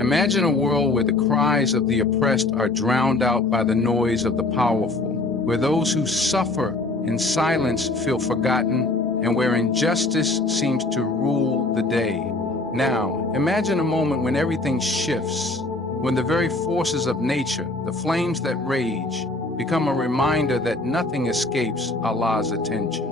Imagine a world where the cries of the oppressed are drowned out by the noise of the powerful, where those who suffer in silence feel forgotten, and where injustice seems to rule the day. Now, imagine a moment when everything shifts, when the very forces of nature, the flames that rage, become a reminder that nothing escapes Allah's attention.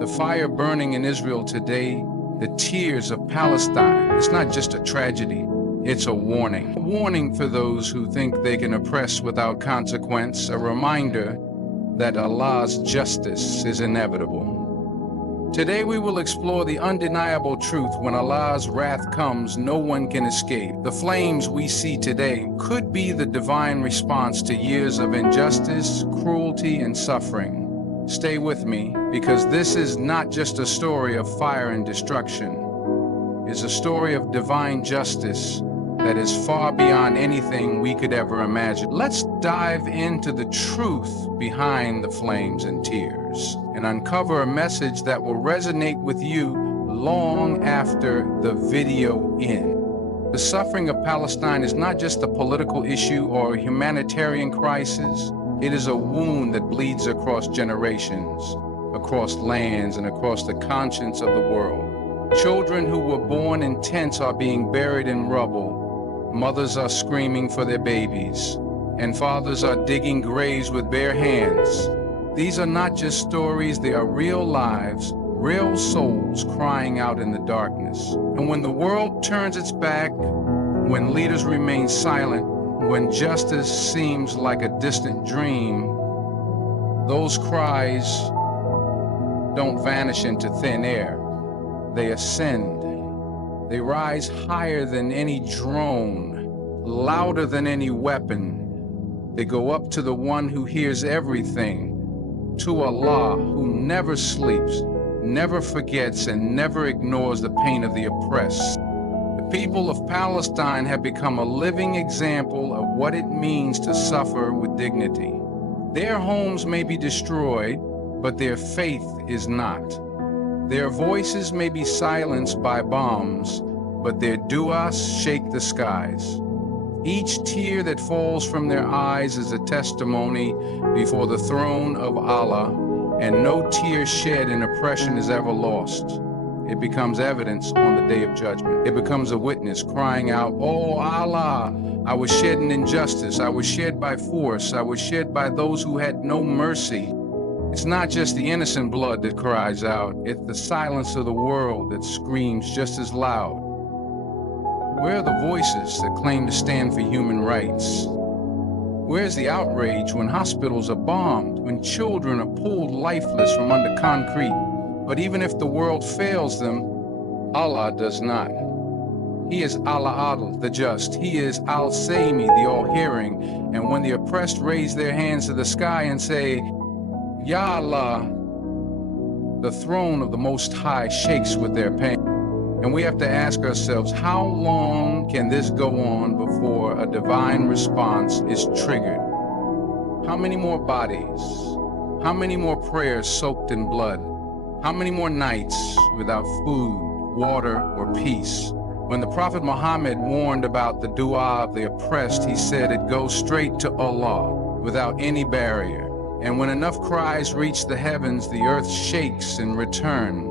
The fire burning in Israel today, the tears of Palestine, it's not just a tragedy, it's a warning. A warning for those who think they can oppress without consequence, a reminder that Allah's justice is inevitable. Today we will explore the undeniable truth: when Allah's wrath comes, no one can escape. The flames we see today could be the divine response to years of injustice, cruelty, and suffering. Stay with me, because this is not just a story of fire and destruction. It's a story of divine justice that is far beyond anything we could ever imagine. Let's dive into the truth behind the flames and tears and uncover a message that will resonate with you long after the video ends. The suffering of Palestine is not just a political issue or a humanitarian crisis. It is a wound that bleeds across generations, across lands, and across the conscience of the world. Children who were born in tents are being buried in rubble. Mothers are screaming for their babies, and fathers are digging graves with bare hands. These are not just stories, they are real lives, real souls crying out in the darkness. And when the world turns its back, when leaders remain silent, when justice seems like a distant dream, those cries don't vanish into thin air. They ascend. They rise higher than any drone, louder than any weapon. They go up to the one who hears everything, to Allah, who never sleeps, never forgets, and never ignores the pain of the oppressed. The people of Palestine have become a living example of what it means to suffer with dignity. Their homes may be destroyed, but their faith is not. Their voices may be silenced by bombs, but their du'as shake the skies. Each tear that falls from their eyes is a testimony before the throne of Allah, and no tear shed in oppression is ever lost. It becomes evidence on the day of judgment. It becomes a witness crying out, "Oh Allah, I was shed in injustice. I was shed by force. I was shed by those who had no mercy." It's not just the innocent blood that cries out, it's the silence of the world that screams just as loud. Where are the voices that claim to stand for human rights? Where's the outrage when hospitals are bombed, when children are pulled lifeless from under concrete? But even if the world fails them, Allah does not. He is Al-Adl, the just. He is Al-Sami, the all-hearing. And when the oppressed raise their hands to the sky and say, "Ya Allah," the throne of the Most High shakes with their pain. And we have to ask ourselves, how long can this go on before a divine response is triggered? How many more bodies? How many more prayers soaked in blood? How many more nights without food, water, or peace? When the Prophet Muhammad warned about the dua of the oppressed, he said it goes straight to Allah without any barrier. And when enough cries reach the heavens, the earth shakes in return.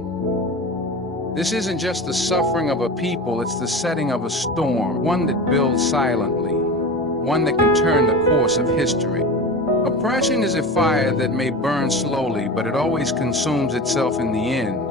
This isn't just the suffering of a people, it's the setting of a storm, one that builds silently, one that can turn the course of history. Oppression is a fire that may burn slowly, but it always consumes itself in the end.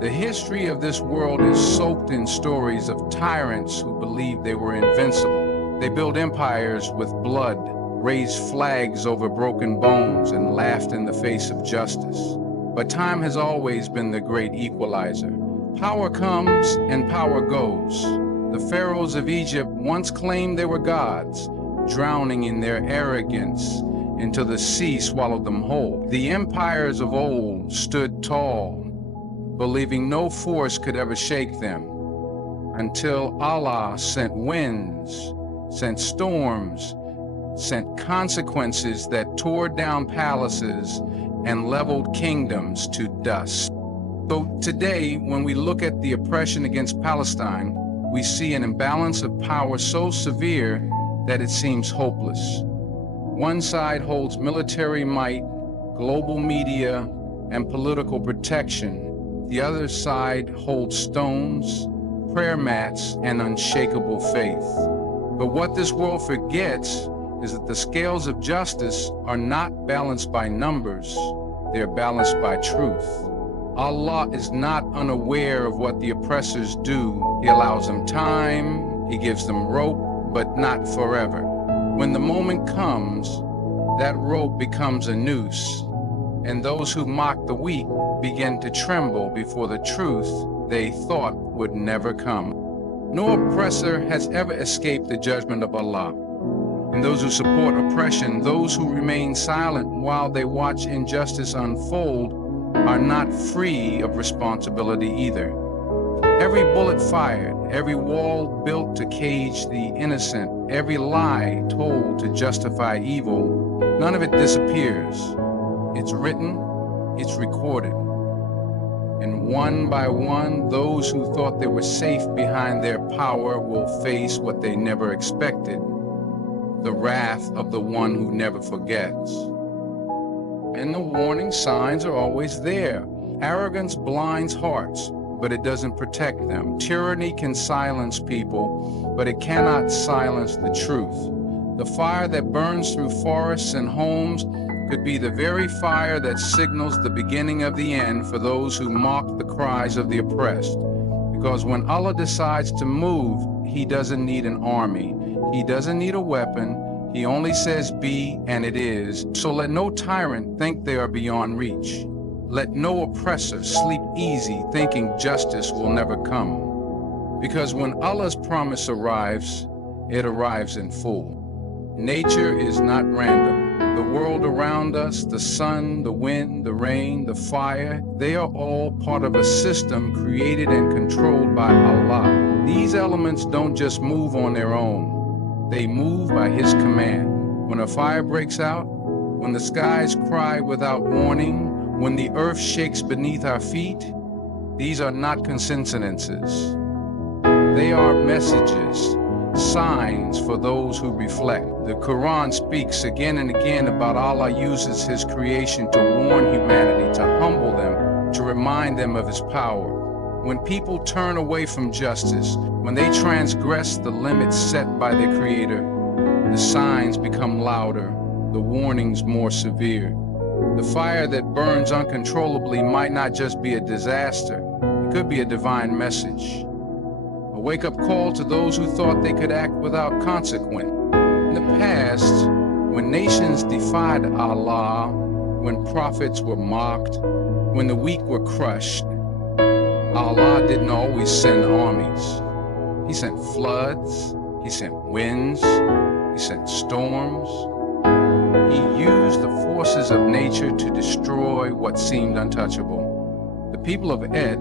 The history of this world is soaked in stories of tyrants who believed they were invincible. They built empires with blood, raised flags over broken bones, and laughed in the face of justice. But time has always been the great equalizer. Power comes and power goes. The pharaohs of Egypt once claimed they were gods, drowning in their arrogance until the sea swallowed them whole. The empires of old stood tall, believing no force could ever shake them, until Allah sent winds, sent storms, sent consequences that tore down palaces and leveled kingdoms to dust. So today, when we look at the oppression against Palestine, we see an imbalance of power so severe that it seems hopeless. One side holds military might, global media, and political protection. The other side holds stones, prayer mats, and unshakable faith. But what this world forgets is that the scales of justice are not balanced by numbers, they're balanced by truth. Allah is not unaware of what the oppressors do. He allows them time, He gives them rope, but not forever. When the moment comes, that rope becomes a noose, and those who mock the weak begin to tremble before the truth they thought would never come. No oppressor has ever escaped the judgment of Allah. And those who support oppression, those who remain silent while they watch injustice unfold, are not free of responsibility either. Every bullet fired, every wall built to cage the innocent, every lie told to justify evil, none of it disappears. It's written, it's recorded. And one by one, those who thought they were safe behind their power will face what they never expected, the wrath of the one who never forgets. And the warning signs are always there. Arrogance blinds hearts, but it doesn't protect them. Tyranny can silence people, but it cannot silence the truth. The fire that burns through forests and homes could be the very fire that signals the beginning of the end for those who mock the cries of the oppressed. Because when Allah decides to move, He doesn't need an army. He doesn't need a weapon. He only says be, and it is. So let no tyrant think they are beyond reach. Let no oppressor sleep easy thinking justice will never come. Because when Allah's promise arrives, it arrives in full. Nature is not random. The world around us, the sun, the wind, the rain, the fire, they are all part of a system created and controlled by Allah. These elements don't just move on their own. They move by His command. When a fire breaks out, when the skies cry without warning, when the earth shakes beneath our feet, these are not coincidences. They are messages, signs for those who reflect. The Quran speaks again and again about Allah uses His creation to warn humanity, to humble them, to remind them of His power. When people turn away from justice, when they transgress the limits set by their Creator, the signs become louder, the warnings more severe. The fire that burns uncontrollably might not just be a disaster, it could be a divine message. A wake-up call to those who thought they could act without consequence. In the past, when nations defied Allah, when prophets were mocked, when the weak were crushed, Allah didn't always send armies. He sent floods, He sent winds, He sent storms. He used the forces of nature to destroy what seemed untouchable. The people of Ed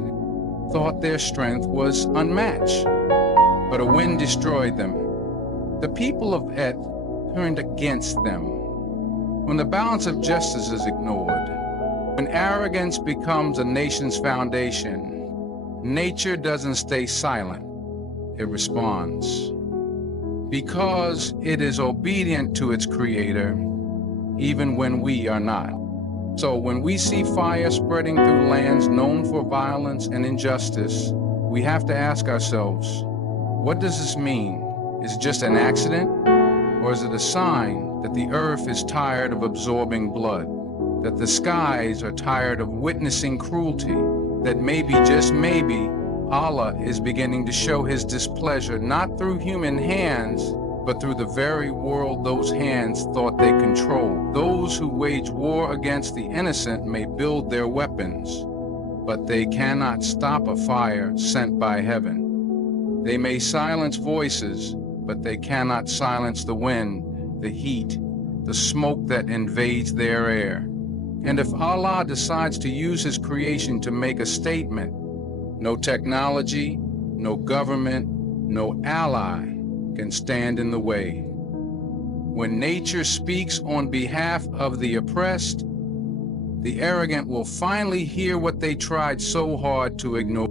thought their strength was unmatched, but a wind destroyed them. The people of Ed turned against them. When the balance of justice is ignored, when arrogance becomes a nation's foundation, nature doesn't stay silent, it responds. Because it is obedient to its Creator, even when we are not. So when we see fire spreading through lands known for violence and injustice, we have to ask ourselves, what does this mean? Is it just an accident? Or is it a sign that the earth is tired of absorbing blood? That the skies are tired of witnessing cruelty? That maybe, just maybe, Allah is beginning to show His displeasure not through human hands, but through the very world those hands thought they controlled. Those who wage war against the innocent may build their weapons, but they cannot stop a fire sent by heaven. They may silence voices, but they cannot silence the wind, the heat, the smoke that invades their air. And if Allah decides to use His creation to make a statement, no technology, no government, no ally can stand in the way. When nature speaks on behalf of the oppressed, the arrogant will finally hear what they tried so hard to ignore.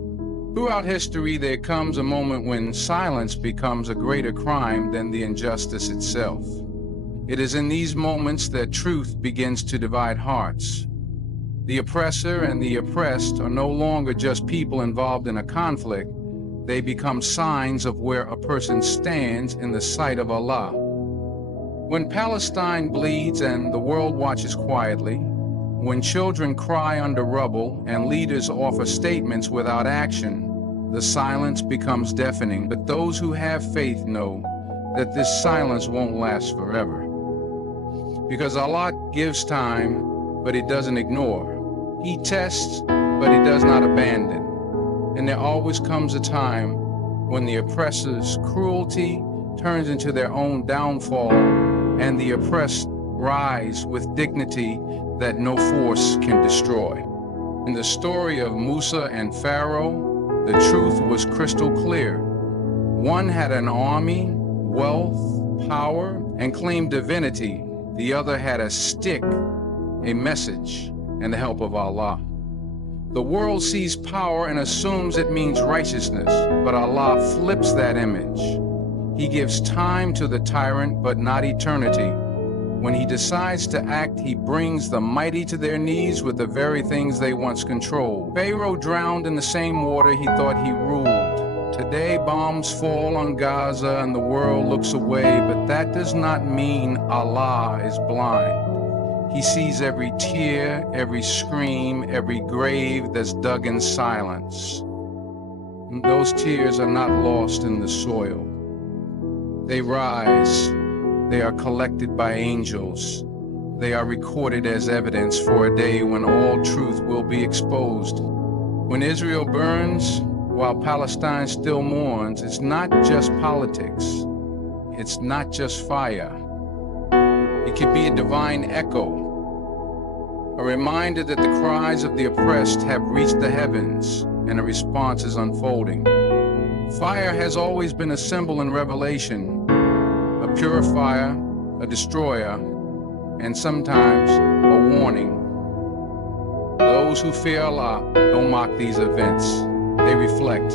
Throughout history, there comes a moment when silence becomes a greater crime than the injustice itself. It is in these moments that truth begins to divide hearts. The oppressor and the oppressed are no longer just people involved in a conflict. They become signs of where a person stands in the sight of Allah. When Palestine bleeds and the world watches quietly, when children cry under rubble and leaders offer statements without action, the silence becomes deafening. But those who have faith know that this silence won't last forever. Because Allah gives time, but He doesn't ignore. He tests, but He does not abandon. And there always comes a time when the oppressor's cruelty turns into their own downfall, and the oppressed rise with dignity that no force can destroy. In the story of Musa and Pharaoh, the truth was crystal clear. One had an army, wealth, power, and claimed divinity. The other had a stick, a message, and the help of Allah. The world sees power and assumes it means righteousness, but Allah flips that image. He gives time to the tyrant, but not eternity. When He decides to act, He brings the mighty to their knees with the very things they once controlled. Pharaoh drowned in the same water he thought he ruled. Today, bombs fall on Gaza and the world looks away, but that does not mean Allah is blind. He sees every tear, every scream, every grave that's dug in silence. And those tears are not lost in the soil. They rise. They are collected by angels. They are recorded as evidence for a day when all truth will be exposed. When Israel burns, while Palestine still mourns, it's not just politics. It's not just fire. It can be a divine echo, a reminder that the cries of the oppressed have reached the heavens and a response is unfolding. Fire has always been a symbol in Revelation, a purifier, a destroyer, and sometimes a warning. Those who fear Allah don't mock these events. They reflect.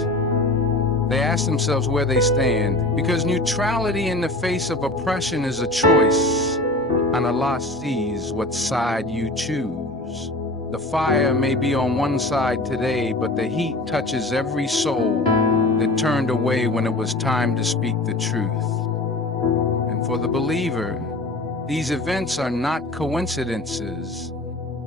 They ask themselves where they stand, because neutrality in the face of oppression is a choice, and Allah sees what side you choose. The fire may be on one side today, but the heat touches every soul that turned away when it was time to speak the truth. And for the believer, these events are not coincidences.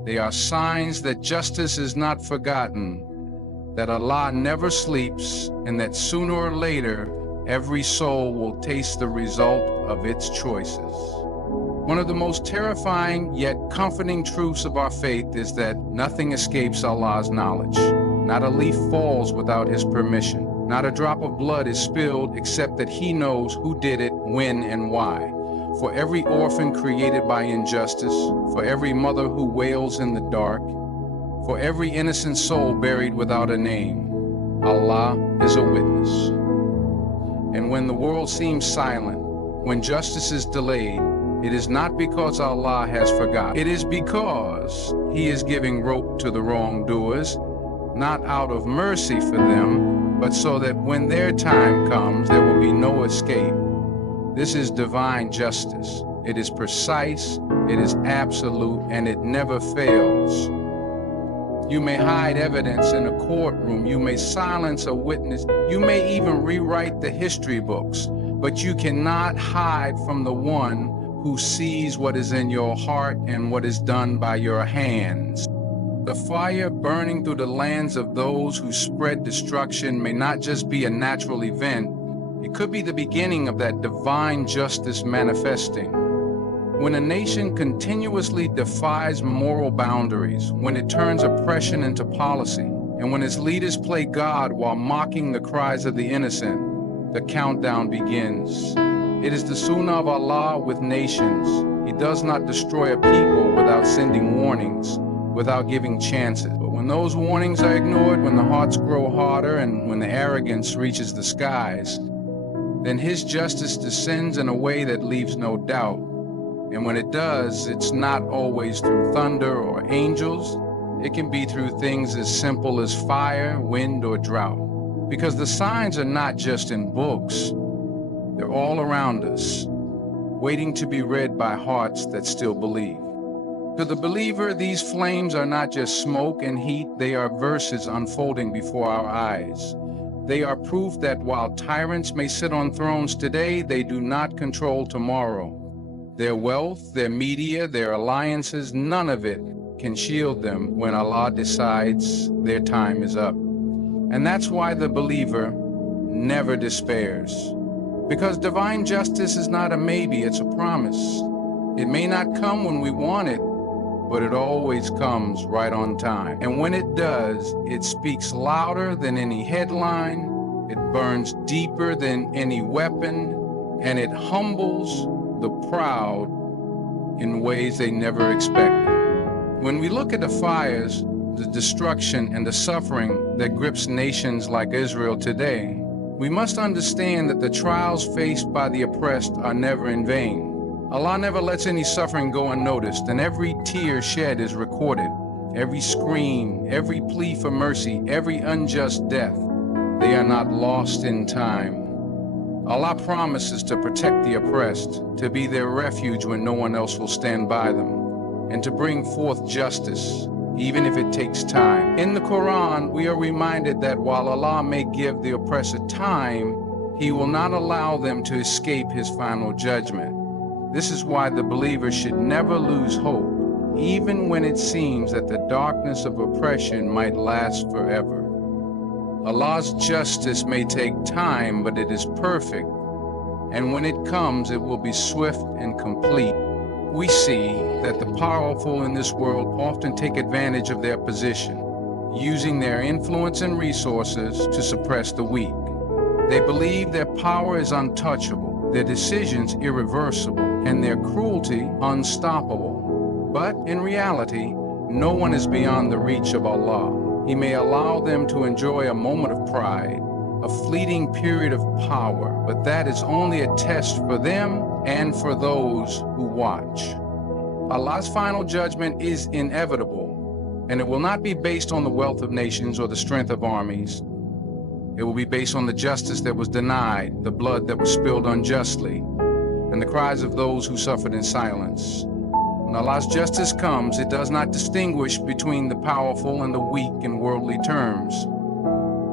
They are signs that justice is not forgotten, that Allah never sleeps, and that sooner or later, every soul will taste the result of its choices. One of the most terrifying yet comforting truths of our faith is that nothing escapes Allah's knowledge. Not a leaf falls without His permission. Not a drop of blood is spilled except that He knows who did it, when, and why. For every orphan created by injustice, for every mother who wails in the dark, for every innocent soul buried without a name, Allah is a witness. And when the world seems silent, when justice is delayed, it is not because Allah has forgotten. It is because He is giving rope to the wrongdoers, not out of mercy for them, but so that when their time comes, there will be no escape. This is divine justice. It is precise, it is absolute, and it never fails. You may hide evidence in a courtroom, you may silence a witness, you may even rewrite the history books, but you cannot hide from the one who sees what is in your heart and what is done by your hands. The fire burning through the lands of those who spread destruction may not just be a natural event, it could be the beginning of that divine justice manifesting. When a nation continuously defies moral boundaries, when it turns oppression into policy, and when its leaders play God while mocking the cries of the innocent, the countdown begins. It is the sunnah of Allah with nations. He does not destroy a people without sending warnings, without giving chances. But when those warnings are ignored, when the hearts grow harder, and when the arrogance reaches the skies, then His justice descends in a way that leaves no doubt. And when it does, it's not always through thunder or angels. It can be through things as simple as fire, wind, or drought. Because the signs are not just in books, they're all around us, waiting to be read by hearts that still believe. To the believer, these flames are not just smoke and heat, they are verses unfolding before our eyes. They are proof that while tyrants may sit on thrones today, they do not control tomorrow. Their wealth, their media, their alliances, none of it can shield them when Allah decides their time is up. And that's why the believer never despairs. Because divine justice is not a maybe, it's a promise. It may not come when we want it, but it always comes right on time. And when it does, it speaks louder than any headline, it burns deeper than any weapon, and it humbles the proud in ways they never expected. When we look at the fires, the destruction, and the suffering that grips nations like Israel today, we must understand that the trials faced by the oppressed are never in vain. Allah never lets any suffering go unnoticed, and every tear shed is recorded. Every scream, every plea for mercy, every unjust death, they are not lost in time. Allah promises to protect the oppressed, to be their refuge when no one else will stand by them, and to bring forth justice, even if it takes time. In the Quran, we are reminded that while Allah may give the oppressor time, He will not allow them to escape His final judgment. This is why the believer should never lose hope, even when it seems that the darkness of oppression might last forever. Allah's justice may take time, but it is perfect, and when it comes, it will be swift and complete. We see that the powerful in this world often take advantage of their position, using their influence and resources to suppress the weak. They believe their power is untouchable, their decisions irreversible, and their cruelty unstoppable. But in reality, no one is beyond the reach of Allah. He may allow them to enjoy a moment of pride, a fleeting period of power, but that is only a test for them and for those who watch. Allah's final judgment is inevitable, and it will not be based on the wealth of nations or the strength of armies. It will be based on the justice that was denied, the blood that was spilled unjustly, and the cries of those who suffered in silence. When Allah's justice comes, it does not distinguish between the powerful and the weak in worldly terms.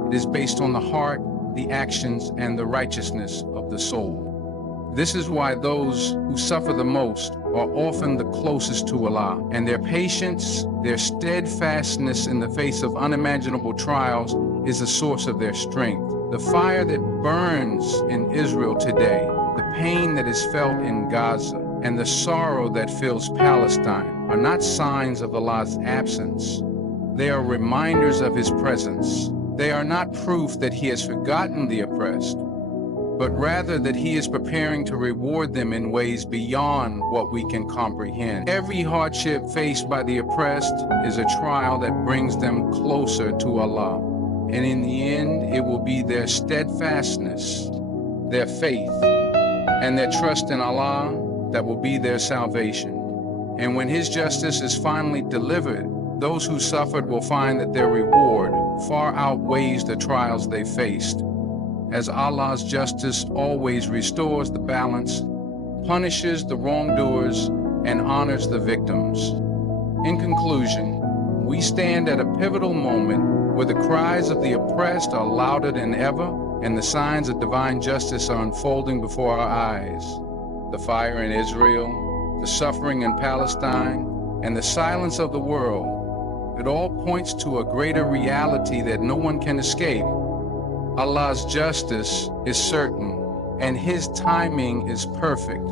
It is based on the heart, the actions, and the righteousness of the soul. This is why those who suffer the most are often the closest to Allah, and their patience, their steadfastness in the face of unimaginable trials is the source of their strength. The fire that burns in Israel today, the pain that is felt in Gaza, and the sorrow that fills Palestine are not signs of Allah's absence. They are reminders of His presence. They are not proof that He has forgotten the oppressed, but rather that He is preparing to reward them in ways beyond what we can comprehend. Every hardship faced by the oppressed is a trial that brings them closer to Allah. And in the end, it will be their steadfastness, their faith, and their trust in Allah that will be their salvation. And when His justice is finally delivered, those who suffered will find that their reward far outweighs the trials they faced, as Allah's justice always restores the balance, punishes the wrongdoers, and honors the victims. In conclusion, we stand at a pivotal moment where the cries of the oppressed are louder than ever, and the signs of divine justice are unfolding before our eyes. The fire in Israel, the suffering in Palestine, and the silence of the world, it all points to a greater reality that no one can escape. Allah's justice is certain, and His timing is perfect.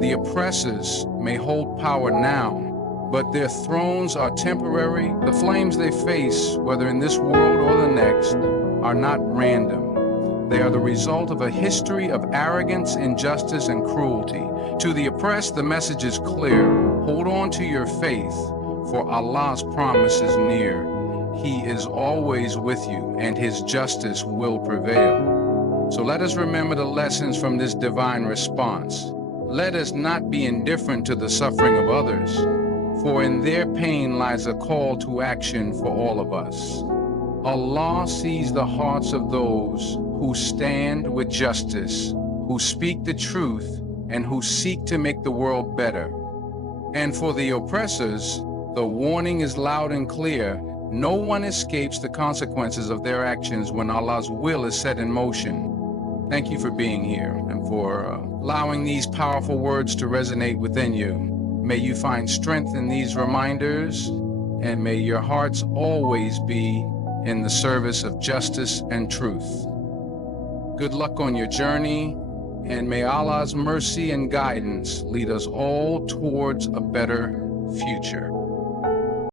The oppressors may hold power now, but their thrones are temporary. The flames they face, whether in this world or the next, are not random. They are the result of a history of arrogance, injustice, and cruelty. To the oppressed, the message is clear. Hold on to your faith, for Allah's promise is near. He is always with you, and His justice will prevail. So let us remember the lessons from this divine response. Let us not be indifferent to the suffering of others, for in their pain lies a call to action for all of us. Allah sees the hearts of those who stand with justice, who speak the truth, and who seek to make the world better. And for the oppressors, the warning is loud and clear. No one escapes the consequences of their actions when Allah's will is set in motion. Thank you for being here and for allowing these powerful words to resonate within you. May you find strength in these reminders, and may your hearts always be in the service of justice and truth. Good luck on your journey, and may Allah's mercy and guidance lead us all towards a better future.